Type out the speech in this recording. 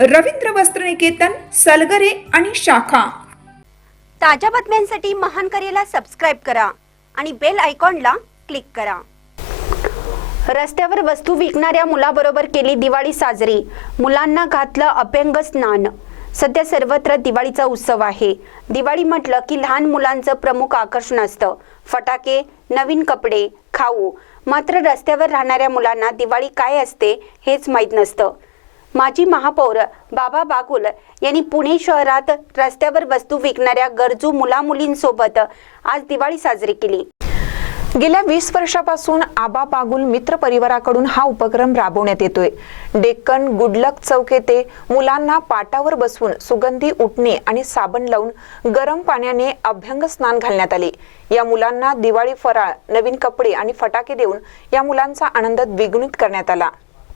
रवींद्र वस्त्रनिकेतन सलगरे आणि शाखा. ताज्या बातम्यांसाठी महान करेला सबस्क्राईब करा आणि बेल आयकॉनला क्लिक करा. रस्त्यावर वस्तू विकणाऱ्या मुलाबरोबर केली दिवाळी साजरी. मुलांना घातलं अभ्यंग स्नान. सध्या सर्वत्र दिवाळीचा उत्सव आहे. दिवाळी म्हटलं की लहान मुलांचं प्रमुख आकर्षण असतं. फटाके नवीन कपडे खाऊ. मात्र रस्त्यावर राहणाऱ्या मुलांना दिवाळी काय असते हेच माहीत नसतं. माजी महापौर बाबा बागुल यांनी पुणे शहरात रस्त्यावर वस्तू विकणाऱ्या गरजू मुलामुलींसोबत आज दिवाळी साजरी केली. गेल्या वीस वर्षापासून आबा बागुल मित्र परिवाराकडून हा उपक्रम राबवण्यात येतोय. डेक्कन गुडलक चौक येथे मुलांना पाटावर बसवून सुगंधी उठणे आणि साबण लावून गरम पाण्याने अभ्यंग स्नान घालण्यात आले. या मुलांना दिवाळी फराळ नवीन कपडे आणि फटाके देऊन या मुलांचा आनंद द्विगुणित करण्यात आला.